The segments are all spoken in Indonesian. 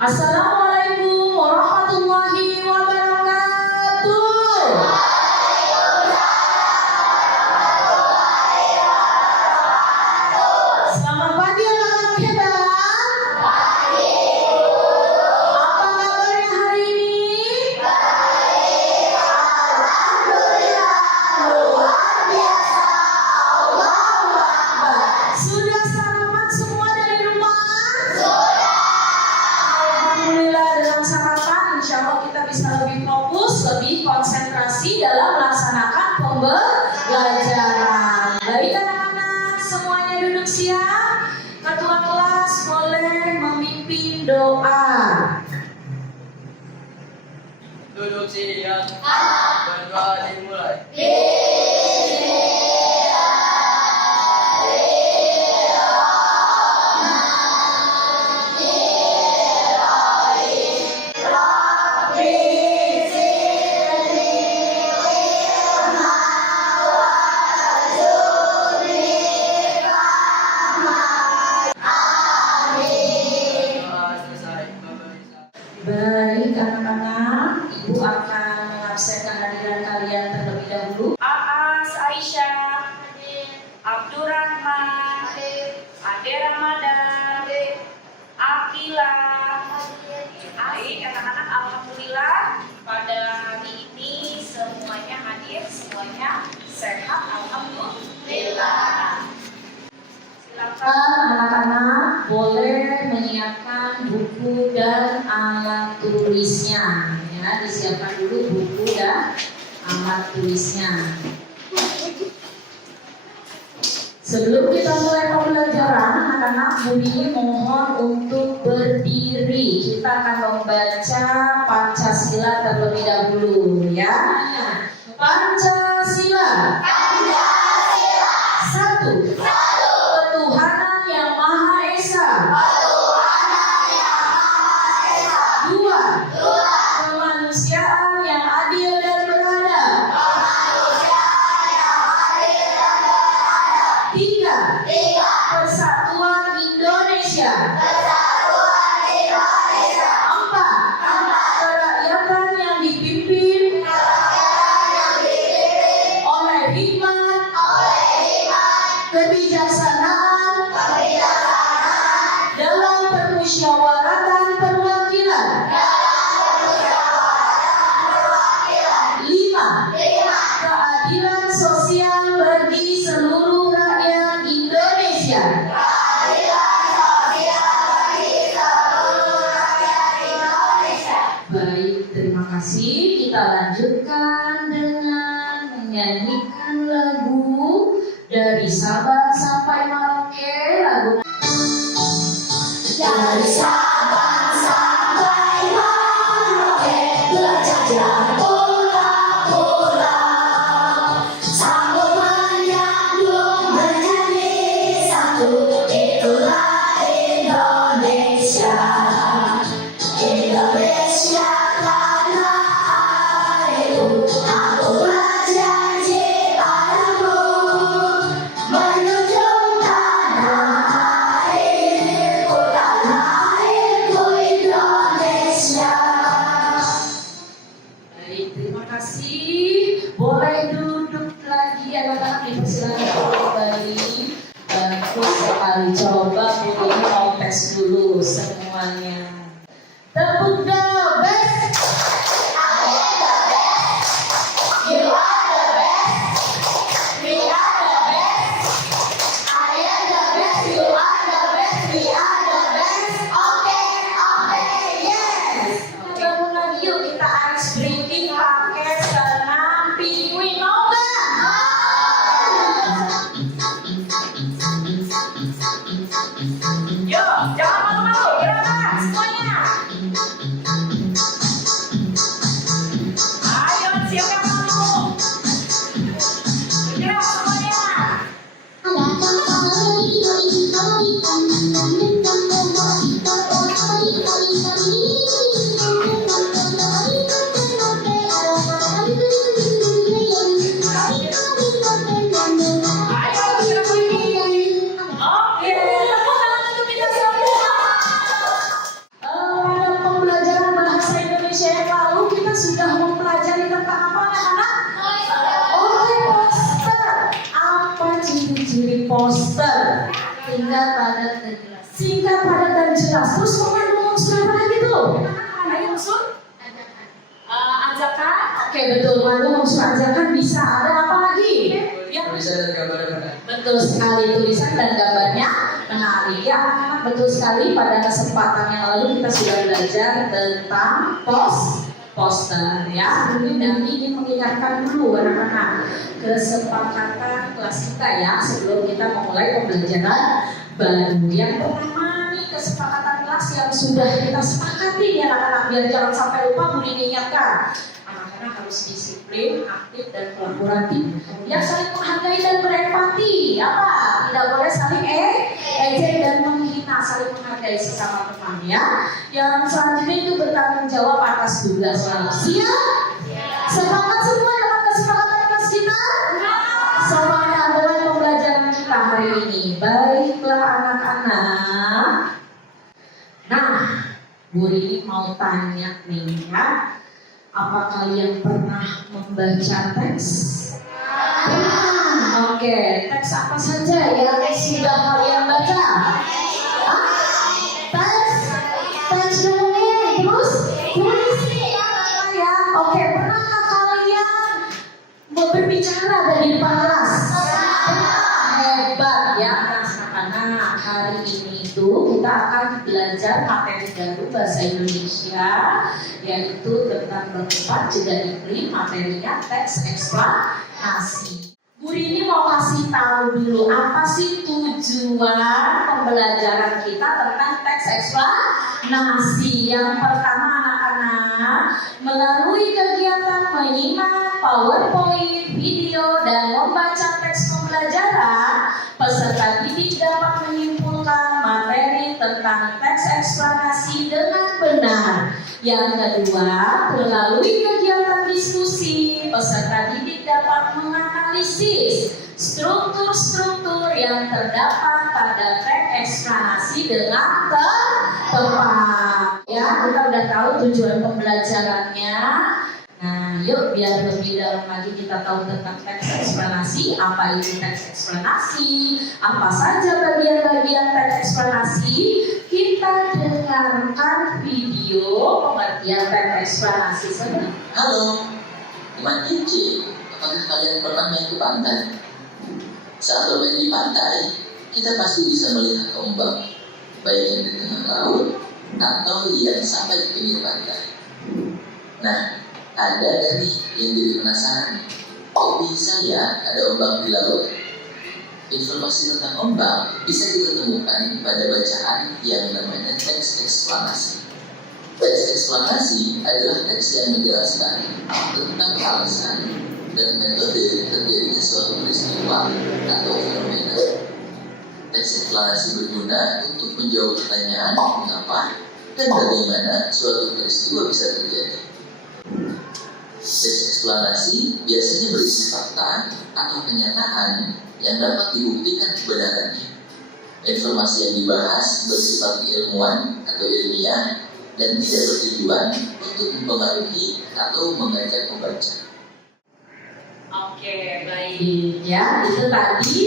Assalamualaikum warahmatullahi wabarakatuh. Selamat pagi anak-anak hebat. Apa kabarnya hari ini? Sudah sarapan semua dari rumah? Alhamdulillah, dengan sarapan insya Allah kita bisa lebih fokus, lebih konsentrasi dalam melaksanakan pembelajaran. Baik anak-anak, semuanya duduk siap. Ketua kelas boleh memimpin doa. Duduk siap. Berdoa dimulai. Baik anak-anak, Ibu akan mengabsenkan hadiran kalian terlebih dahulu. Aas Aisyah, Abdurrahman, Ade Ramadan, Akila. Baik anak-anak, alhamdulillah pada hari ini semuanya hadir, semuanya sehat, alhamdulillah. Silakan anak-anak boleh menyiapkan buku dan alat tulisnya. Ya, disiapkan dulu buku dan alat tulisnya. Sebelum kita mulai pembelajaran, anak-anak Budi mohon untuk berdiri. Kita akan membaca Pancasila terlebih dahulu, ya. Pancasila. Satu. Ketuhanan yang Maha Esa. Dua. Kemanusiaan yang adil dan beradab. Tiga. Persatuan Indonesia. Empat. Kerakyatan yang dipimpin oleh hikmat, kebijaksanaan dalam permusyawaratan perwakilan. Lima. Keadilan sosial bagi seluruh rakyat Indonesia. Baik, terima kasih. Kita lanjutkan dengan menyanyikan lagu dari Sabang sampai Merauke. Lagu dari Sabang sampai Merauke, belajar dan pulang. Sambut menyambung menyanyi satu, itulah Indonesia. Indonesia tanah airku, aku berjanji padamu menunjuk tanah airku, tanah airku Indonesia. Baik, terima kasih. Boleh duduk lagi anak-anak, dipersilakan kembali. Bagus sekali. Coba boleh mau tes dulu semuanya. Tepuk the best. I am the best. You are the best. We are the best. I am the best. You are the best. We are the best. Oke, yes. Bangun lagi yuk, kita ice breaking pakai senam penguin. Mau nggak? Yuk, jangan malu-malu. Gerakan semuanya. Singkat, padat, dan jelas. Singkat, padat, dan jelas. Terus mengandung unsur apa lagi tuh? Ayo unsur? Ajakan. Oke, betul. Mengandung unsur ajakan bisa. Ada apa lagi? Tulisan dan gambar benar. Betul sekali, tulisan dan gambarnya menarik. Ya, betul sekali. Pada kesempatan yang lalu kita sudah belajar tentang poster ya. Mungkin Dami ingin mengingatkan dulu anak-anak kesepakatan kelas kita ya sebelum kita memulai pembelajaran baru. Yang pertama nih kesepakatan kelas yang sudah kita sepakati ya anak-anak, biar jangan sampai lupa. Budi ingatkan anak-anak harus disiplin, aktif dan kolaboratif. Yang saling menghargai dan berempati. Apa? Tidak boleh saling ejek dan menghina, saling menghargai sesama teman ya. Yang selanjutnya itu bertanggung jawab atas tugas manusia. Semangat semua dalam kesepakatan kelas kita. Semangat dalam pembelajaran kita hari ini. Baiklah anak-anak. Nah, Bu Rini mau tanya nih ya. Apa kalian pernah membaca teks? Oke, teks apa saja yang sudah kalian baca? Teks dongeng, terus puisi ya. Oke, pernahkah kalian berbicara dari kelas? Hebat ya anak-anak. Hari ini tuh kita akan belajar materi baru bahasa Indonesia, yaitu tentang bertempat jeda iklim. Materinya teks eksplanasi. Bu Rini mau kasih tahu dulu apa sih tujuan pembelajaran kita tentang teks eksplanasi. Yang pertama anak-anak, melalui kegiatan menyimak PowerPoint, video, dan membaca teks pembelajaran, peserta didik dapat menyimpulkan materi tentang teks eksplanasi dengan benar. Yang kedua, melalui kegiatan diskusi, peserta didik dapat menganalisis struktur-struktur yang terdapat pada teks eksplanasi dengan tepat. Ya, kita udah tahu tujuan pembelajarannya. Nah, yuk biar lebih dalam lagi kita tahu tentang teks eksplanasi. Apa itu teks eksplanasi? Apa saja bagian-bagian teks eksplanasi? Kita dengarkan video pengertian teks eksplanasi saja. Halo, teman Kinci, apakah kalian pernah main ke pantai? Saat bermain di pantai, kita pasti bisa melihat ombak, baik yang di tengah laut atau yang sampai di pinggir pantai. Nah, ada dari yang jadi penasaran, kok bisa ya ada ombak di laut? Informasi tentang ombak bisa kita temukan pada bacaan yang namanya teks eksplanasi. Teks eksplanasi adalah teks yang menjelaskan tentang alasan dan metode terjadinya suatu peristiwa atau fenomena. Teks eksplanasi berguna untuk menjawab pertanyaan mengapa dan bagaimana suatu peristiwa bisa terjadi. Teks eksplanasi biasanya berisi fakta atau kenyataan yang dapat dibuktikan kebenarannya. Informasi yang dibahas bersifat ilmuwan atau ilmiah dan tidak bertujuan untuk mempengaruhi atau mengajak pembaca. Oke, baik ya. Itu tadi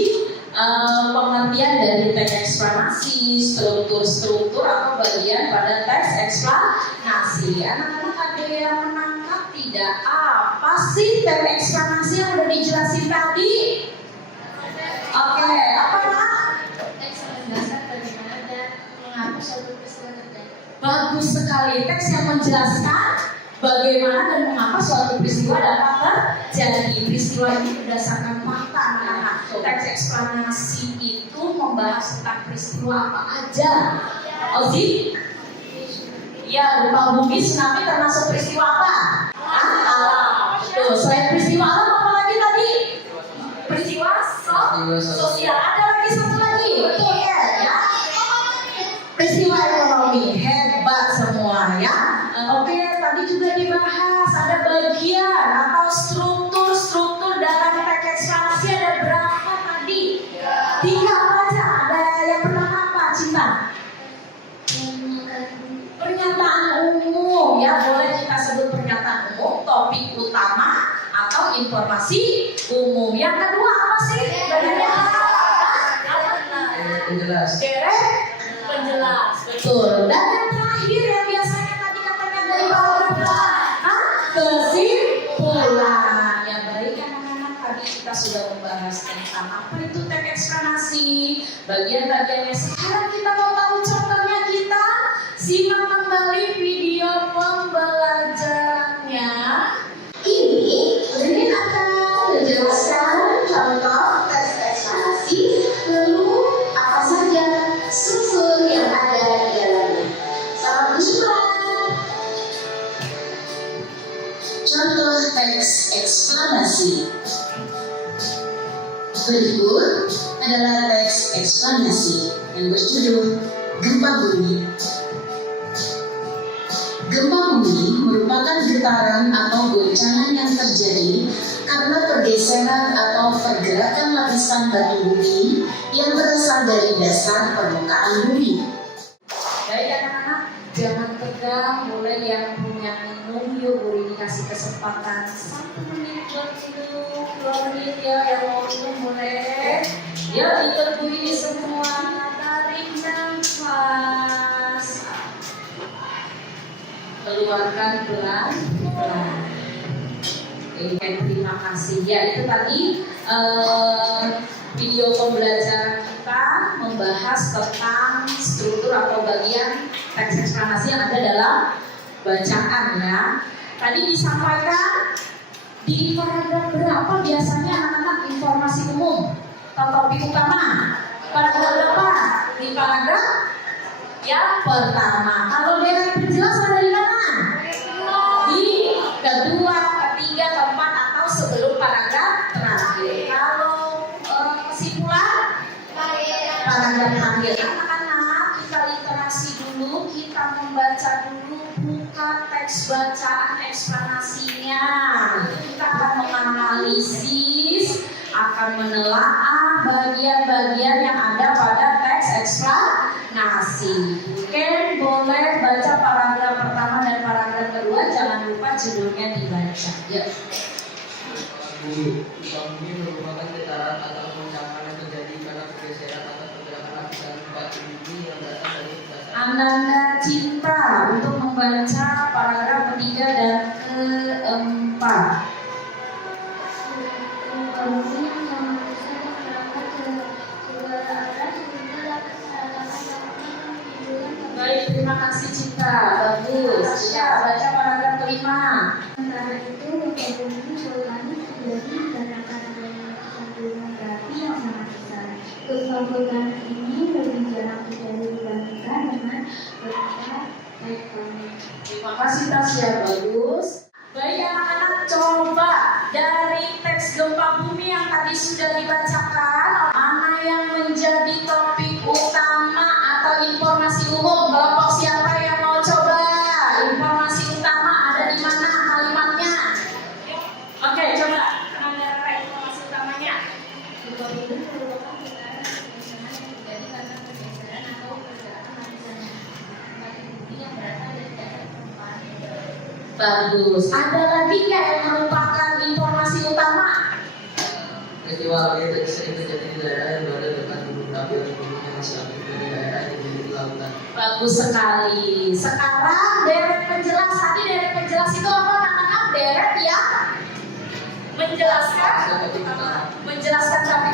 pengertian dari teks eksplanasi, struktur-struktur atau bagian pada teks eksplanasi. Anak-anak ada yang menangkap tidak? Apa sih teks eksplanasi yang udah dijelasin tadi? Oke, apa Pak? Teks menjelaskan bagaimana dan mengapa suatu peristiwa terjadi. Bagus sekali, teks yang menjelaskan bagaimana dan mengapa suatu peristiwa dapat terjadi. Peristiwa ini berdasarkan fakta anak-anak. Teks eksplanasi itu membahas tentang peristiwa apa aja? Ozi? Ya, gempa bumi, tsunami termasuk peristiwa apa? Alam. Tuh, selain peristiwa alam apa lagi tadi? Peristiwa sosial. Ada lagi satu lagi, betul ya? Peristiwa ekonomi. Hebat semua ya. Oke, tadi juga dibahas ada bagian atau struktur dalam teks eksplanasi ada berapa tadi? 3 apa aja? Ada yang pertama apa, Cinta? Pernyataan umum ya, boleh kita sebut pernyataan umum, topik utama atau informasi umum. Yang kedua apa sih? penjelas. Derek penjelas, betul. Dan yang terakhir yang biasanya tadi katanya dari paragraf kesimpulan. Ya baik anak-anak, tadi kita sudah membahas tentang apa itu teks eksplanasi, bagian-bagiannya. Sekarang kita mau tahu contohnya, kita simak kembali video pembelajarannya. Ini Lilin akan menjelaskan contoh tes eksplanasi, lalu apa saja struktur yang ada di dalamnya. Selamat berjumpa. Contoh teks eksplanasi. Berikut adalah teks eksplanasi yang berjudul Gempa Bumi. Gempa bumi merupakan getaran atau goncangan yang terjadi karena pergeseran atau pergerakan lapisan batu bumi yang berasal dari dasar permukaan bumi. Baik anak-anak, jangan tegang, mulai yang punya minum yuk, boleh dikasih kesempatan 1 menit buat minum, 2 menit ya, yang mau minum boleh. Ya, diterbui semua, tarik nafas, keluarkan pelan-pelan. Oke, terima kasih. Ya, itu tadi video pembelajaran kita membahas tentang struktur atau bagian teks eksplanasi yang ada dalam bacaan ya. Tadi disampaikan di paragraf berapa biasanya anak-anak informasi umum atau topik utama? Paragraf berapa? Di paragraf yang pertama. Kalau derek penjelas ada di mana? Di kedua, ketiga, keempat atau sebelum paragraf terakhir. Kalau kesimpulan paragraf terakhir. Anak-anak, kita literasi dulu, kita membaca dulu, buka teks bacaan eksplanasinya. Kita akan menganalisis, akan menelaah bagian-bagian yang ada pada teks eksplanasi. Oke, boleh baca paragraf pertama dan paragraf kedua, jangan lupa judulnya dibaca. Yuk. Gempa bumi merupakan getaran atau goncangan yang terjadi karena pergeseran atau pergerakan lapisan batu bumi yang datang dari dasar. Anda cinta untuk membaca paragraf ketiga dan keempat. Baik, terima kasih Cinta. Bagus. Ya, baca paragraf kelima. Sementara itu, gempa bumi vulkanik terjadi karena letusan gunung berapi yang sangat besar. Gempa vulkanik ini lebih jarang terjadi dibandingkan dengan gempa tektonik. Terima kasih Tasya, bagus. Baik anak-anak, coba dari teks gempa bumi yang tadi sudah dibacakan, mana yang menjadi topik utama atau informasi umum? Kelompok siapa yang mau coba? Informasi utama ada di mana kalimatnya? Oke, coba. Mana informasi utamanya? Gempa bumi merupakan getaran goncangan yang terjadi karena pergeseran atau pergerakan lapisan batu bumi yang berasal dari dasar permukaan. Bagus. Ada lagi nggak yang merupakan informasi utama? Peristiwa alam itu sering terjadi di daerah yang berada dekat gunung berapi atau gunung yang masih aktif dari daerah yang memiliki lautan. Bagus sekali. Sekarang derek penjelas. Tadi derek penjelas itu apa anak-anak? Derek ya menjelaskan topik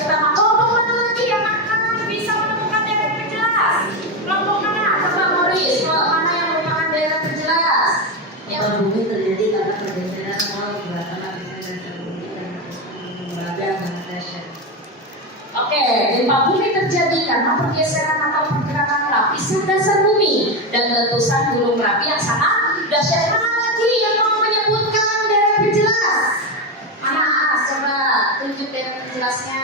utama. Kelompok mana lagi yang akan bisa menemukan derek penjelas? Kelompok mana? Coba Morris, mana yang merupakan derek penjelas? Gempa bumi terjadi karena pergeseran atau pergerakan lapisan dasar bumi dan berada pada dasar. Oke, gempa bumi terjadi karena pergeseran atau pergerakan lapisan dasar bumi dan letusan gunung berapi yang sangat dahsyat. Mana lagi yang mau menyebutkan derek penjelas? Anak, coba tunjuk derek penjelasnya.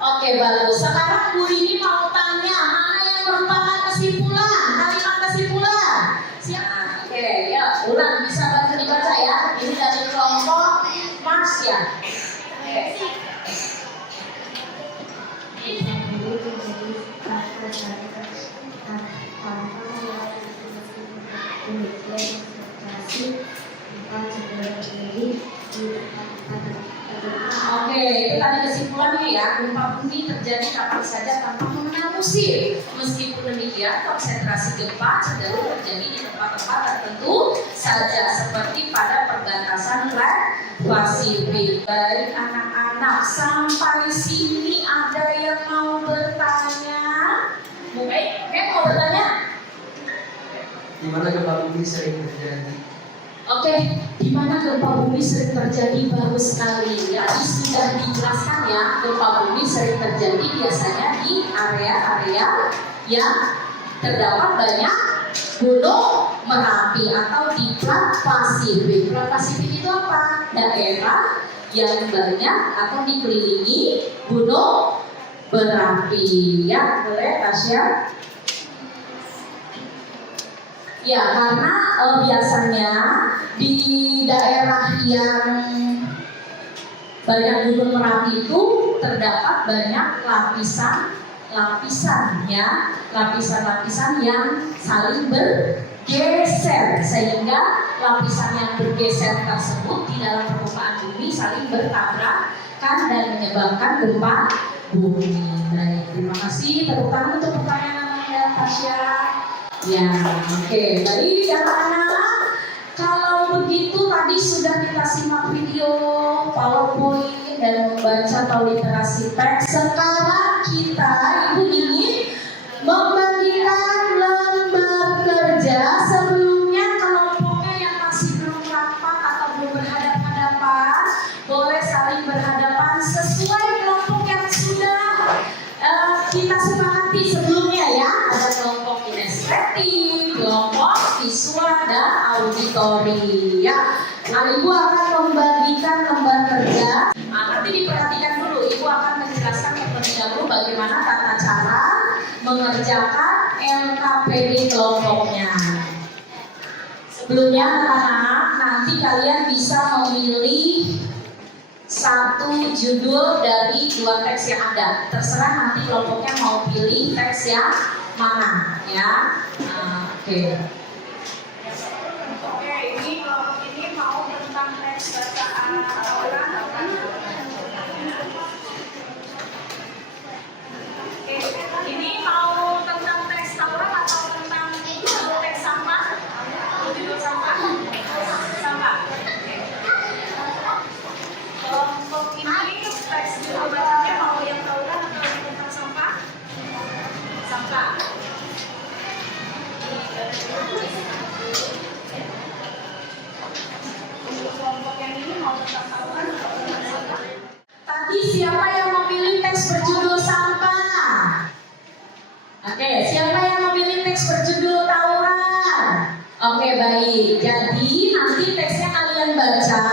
Oke, bagus. Sekarang Bu Rini mau tanya, mana yang merupakan kesimpulan? Kalimat kesimpulan. Siap? Oke, ya. Ulang, bisa bantu dibaca ya. Ini dari kelompok Mas ya. Oke. Demikian interpretasi gempa segera terjadi di tempat ya, gempa bumi terjadi kapan saja tanpa mengenal musim. Meskipun demikian, konsentrasi gempa cenderung terjadi di tempat-tempat tertentu saja, seperti pada perbatasan Pasifik. Baik anak-anak, sampai sini ada yang mau bertanya? Mungkin mau bertanya? Di mana gempa bumi sering terjadi? Oke, di mana gempa bumi sering terjadi? Bagus sekali. Jadi sudah dijelaskan ya, gempa bumi sering terjadi biasanya di area-area yang terdapat banyak gunung Merapi atau di Plat Pasifik. Plat Pasifik itu apa? Daerah yang banyak atau dikelilingi gunung berapi. Ya, boleh Tasya? Ya, karena biasanya di daerah yang banyak gunung Merapi itu terdapat banyak lapisan ya, lapisan-lapisan yang saling bergeser, sehingga lapisan yang bergeser tersebut di dalam permukaan bumi saling bertabrakan dan menyebabkan gempa bumi. Baik, terima kasih. Tepuk tangan untuk pertanyaan Anda, Tasya. Ya, oke. Baik anak-anak, kalau begitu tadi sudah kita simak video, PowerPoint dan membaca atau literasi teks. Sekarang kita ibu ingin membagikan lembar kerja. Sebelumnya kelompoknya yang masih belum rapat atau belum berhadapan-hadapan, boleh saling berhadapan sesuai kelompok yang sudah kita sepakati sebelumnya ya. Ada kelompok kinestetik, kelompok visual dan auditori ya. Nah, ibu akan membagikan lembar kerja. Nah, nanti diperhatikan dulu. Ibu akan menjelaskan terlebih dahulu bagaimana tata cara mengerjakan LKPD kelompoknya. Sebelumnya anak-anak, nanti kalian bisa memilih satu judul dari dua teks yang ada. Terserah nanti kelompoknya mau pilih teks yang mana ya. Oke, ini kelompok ini mau tentang teks bacaan Al-Quran. Ini mau tentang teks Taurat atau tentang teks sampah? Judul sampah? Sampah. Kelompok ini teks judul bacanya mau yang Taurat atau yang tentang sampah? Sampah. Untuk kelompok yang ini mau tentang Taurat atau tentang sampah? Tadi siapa yang memilih teks berjudul sampah? Oke, siapa yang memilih teks berjudul Taurat? Oke, baik. Jadi nanti teksnya kalian baca,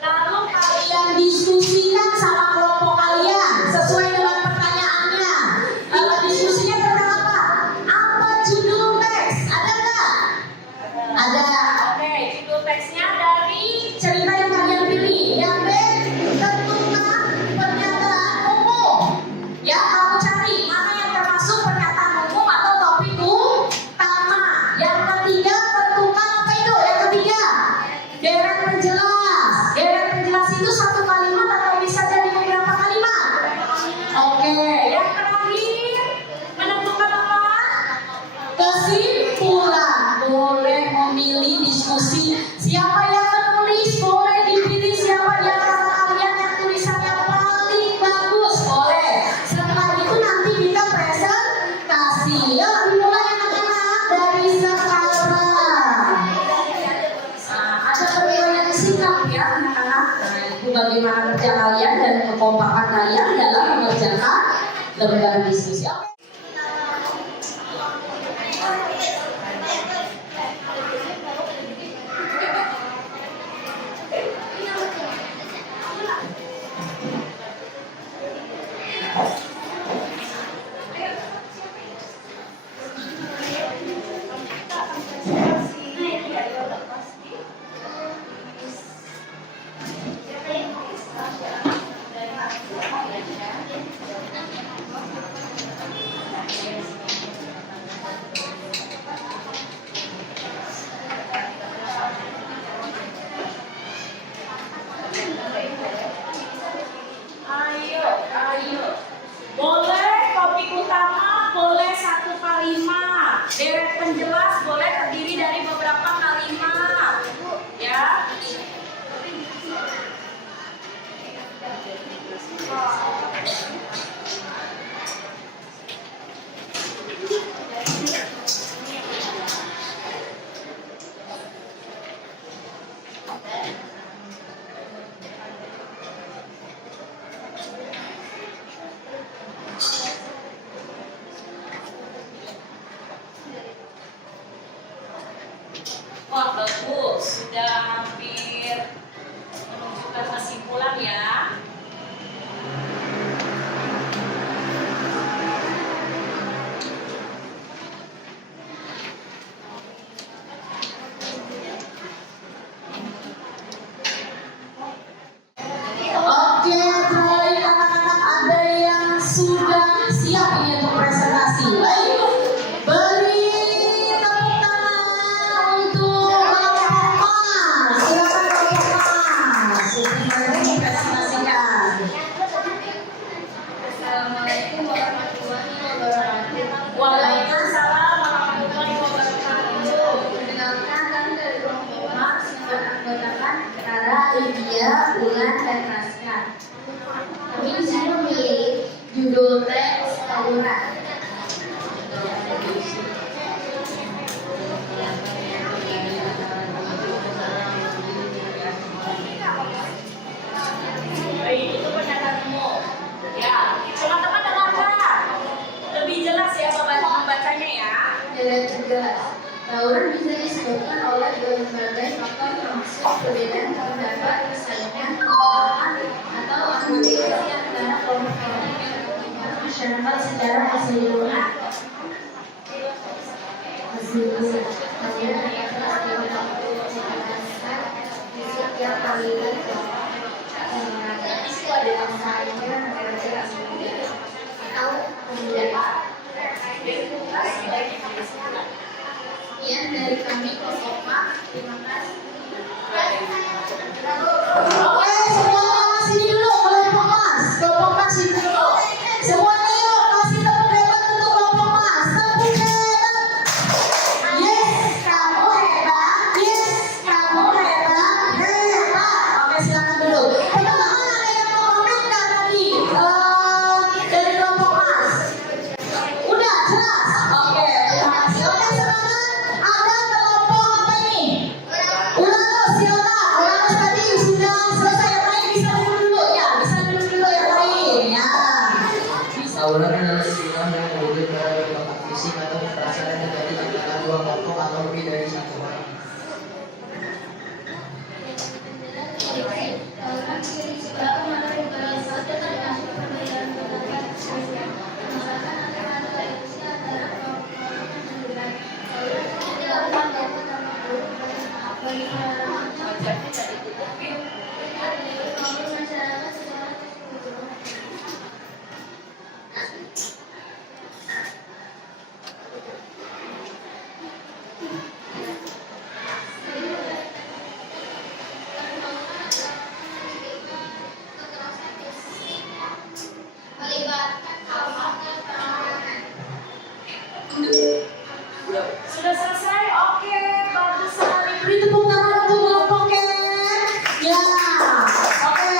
lalu kalian diskusikan sama kelompok kalian sesuai dengan pertanyaannya. Diskusinya tentang apa? Apa judul teks? Ada nggak? Ada. Oke, judul teksnya dari cerita yang kalian pilih. Yang B, tentukan pernyataan umum. Ya, kamu cari mana yang termasuk pernyataan umum atau topik utama. Yang ketiga, tentukan apa itu? Yang ketiga, deret penjelas. Deret penjelas itu satu kalimat atau bisa jadi beberapa kalimat. Oke, yang terakhir, menentukan apa? Kesimpulan. Boleh memilih diskusi. Siapa yang menulis? Boleh dipilih siapa di antara kalian yang tulisannya paling bagus. Boleh. Setelah itu nanti kita presentasi. Yuk dimulai anak-anak dari sekarang. Nah, ada penilaian sikap ya anak-anak. Nah, itu bagaimana kerja kalian dan kekompakan kalian dalam mengerjakan lembar diskusi. Oke. Deret penjelas boleh terdiri dari beberapa kalimat. Ya. Wah, bagus. Sudah hampir menunjukkan kesimpulan ya. Oke, baik anak-anak, ada yang sudah siap ini untuk presentasi. Baik, beri tepuk tangan untuk Bapak Mas. Silakan Bapak Mas untuk mempresentasikan. Assalamualaikum warahmatullahi wabarakatuh. Waalaikumsalam warahmatullahi wabarakatuh. Perkenalkan, kami dari kelompok Mars yang beranggotakan Rara, Lydia, Bulan, dan Raska. Kami di sini memilih judul teks tawuran. Baik, itu pernyataanmu. Ya, teman-teman dengarkan. Lebih jelas ya membacanya ya. Dengan tegas, tawuran bisa disebabkan oleh berbagai faktor termasuk perbedaan pendapat, persaingan, pemahaman, atau argumentasi antara kelompok-kelompok yang terlibat masyarakat secara keseluruhan. Tawuran adalah fisik yang terlibat itu adalah persaingan atau perbedaan. Sekian dari kami kelompok Mars. Terima kasih. Oke, semua sini dulu kelompok Mas. Kelompok Mas sini dulu. Semuanya yuk kasih tepuk hebat untuk kelompok Mas. Tepuk hebat. Yes, kamu hebat. Yes, kamu hebat. Hebat. Oke, silakan dulu. Teman-teman ada yang mau komen nggak tadi dari kelompok Mas? Udah jelas. Oke, terima kasih. Oke, sekarang ada kelompok apa ini? Uranus, silakan. Uranus tadi sudah selesai. Yang lain bisa dulu dulu ya. Bisa dulu dulu yang lain ya. Bisa. Tawuran adalah istilah yang menyebut pada bakat fisik atau perasaan yang terjadi antara dua kelompok atau lebih dari satu orang. Tawuran disebabkan oleh beberapa faktor termasuk perbedaan pendapat, persaingan, pemahaman, atau argumentasi antara kelompok-kelompok yang terlibat. Tawuran tidak dapat bagi pengalaman kelompok masyarakat secara keseluruhan. Sudah selesai? Oke, bagus sekali. Beri tepuk tangan untuk kelompoknya. Ya. Oke,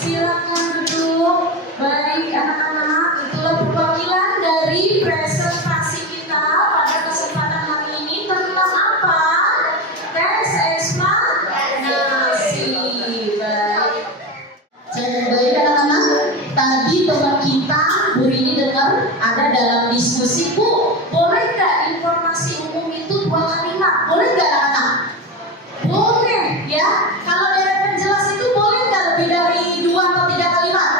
silakan duduk. Baik anak-anak, itulah perwakilan dari presentasi kita pada kesempatan hari ini tentang apa? Teks eksplanasi. Baik. Baik anak-anak, tadi teman kita Bu Rini dengar ada dalam diskusi, Bu, boleh nggak informasi umum itu 2 kalimat? Boleh nggak anak-anak? Boleh ya. Kalau dari penjelas itu boleh nggak lebih dari 2 atau 3 kalimat?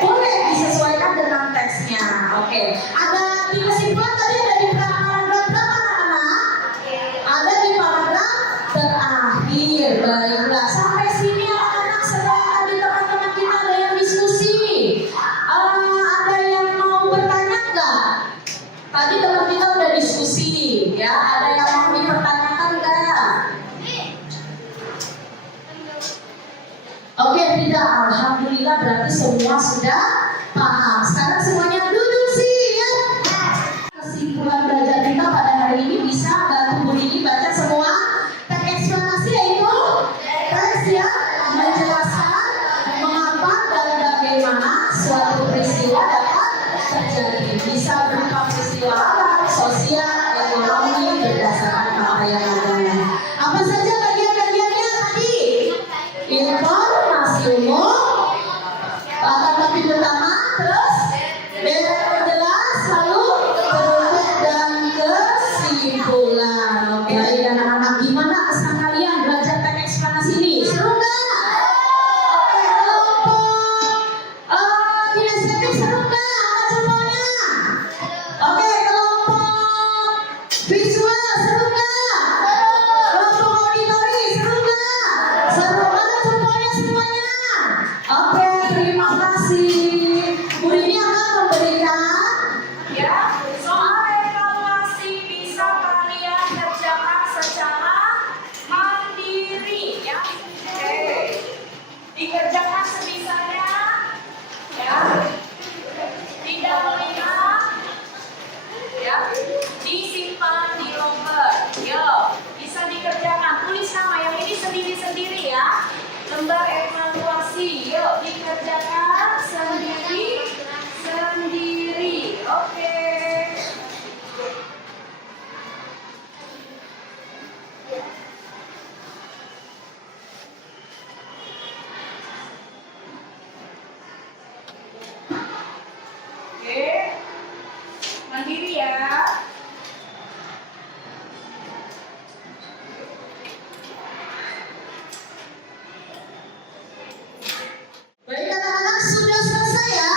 Boleh, disesuaikan dengan teksnya. Oke. Ada di kesimpulan tadi ada di paragraf berapa anak-anak? Ada di paragraf terakhir. Baiklah, sampai sini anak-anak setelah tadi teman-teman kita ada yang diskusi. Ada yang mau bertanya nggak? Tadi teman kita udah diskusi, ya. Ada yang mau dipertanyakan nggak? Oke, tidak. Alhamdulillah berarti semua sudah paham. Sekarang semuanya duduk siap. Kesimpulan belajar kita pada hari ini terjadi, bisa berupa peristiwa alam, sosial, ekonomi, berdasarkan fakta yang ada. Apa saja bagian-bagiannya tadi? Informasi umum, tata pintu utama, terus beda jelas, lalu bentuk dan kesimpulan. Oke, anak-anak, gimana kesan kalian belajar teks eksplanasi ini? Seru nggak? Oke, kelompok kinestetik seru nggak? Angkat jempolnya. Oke, kelompok visual seru nggak? Kelompok auditori seru nggak? Seru banget jempolnya semuanya. Oke, terima kasih. Bu Rini akan memberikan Ya, soal evaluasi bisa kalian kerjakan secara mandiri ya. Oke. Dikerjakan sebisanya ya. Tidak melihat ya. Disimpan di loker. Yo, bisa dikerjakan. Tulis nama yang ini sendiri-sendiri ya. Lembar evaluasi. Yuk, dikerjakan sendiri. Oke. Oke. Mandiri ya. baik anak-anak, sudah selesai ya?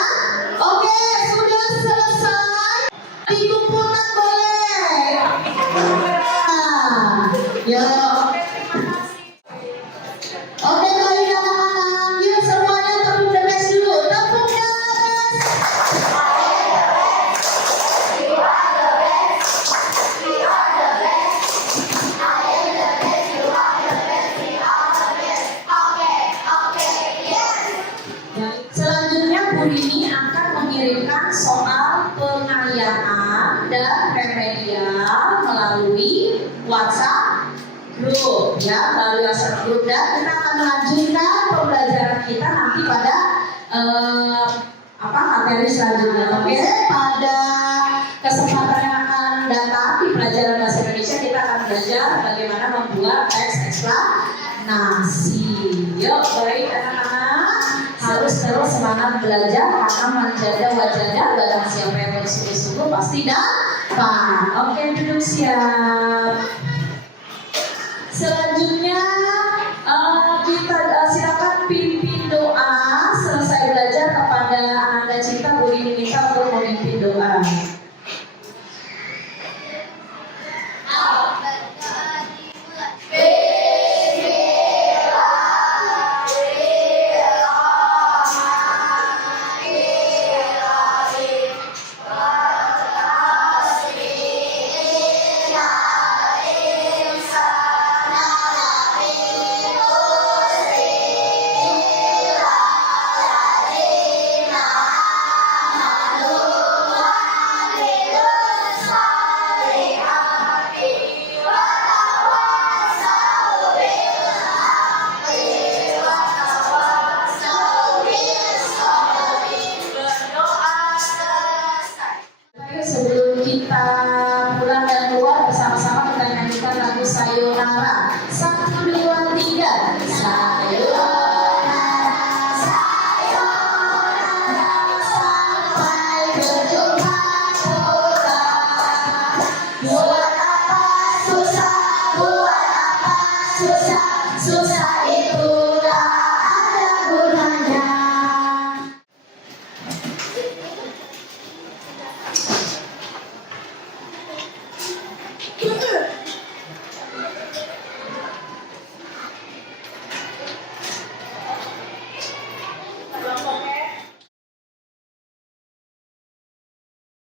Oke, sudah selesai. Dikumpulkan boleh. Ya. Oke, baik anak-anak. Yuk semuanya tepuk the best dulu. Tepuk the best. Baik, selanjutnya Bu Rini akan mengirimkan soal pengayaan dan remedial melalui WhatsApp group ya, melalui WhatsApp group, dan kita akan melanjutkan pembelajaran kita nanti pada materi selanjutnya. Oke, pada kesempatan yang akan datang di pelajaran bahasa Indonesia kita akan belajar bagaimana membuat teks eksplanasi. Yuk, baik anak-anak, harus terus semangat belajar karena menjaga wajahnya, barang siapa yang bersungguh-sungguh pasti dapat. Oke, duduk siap. Selanjutnya kita silakan pimpin doa. Selesai belajar kepada Ananda Cinta, Bu Rini minta untuk memimpin doa. Sebelum kita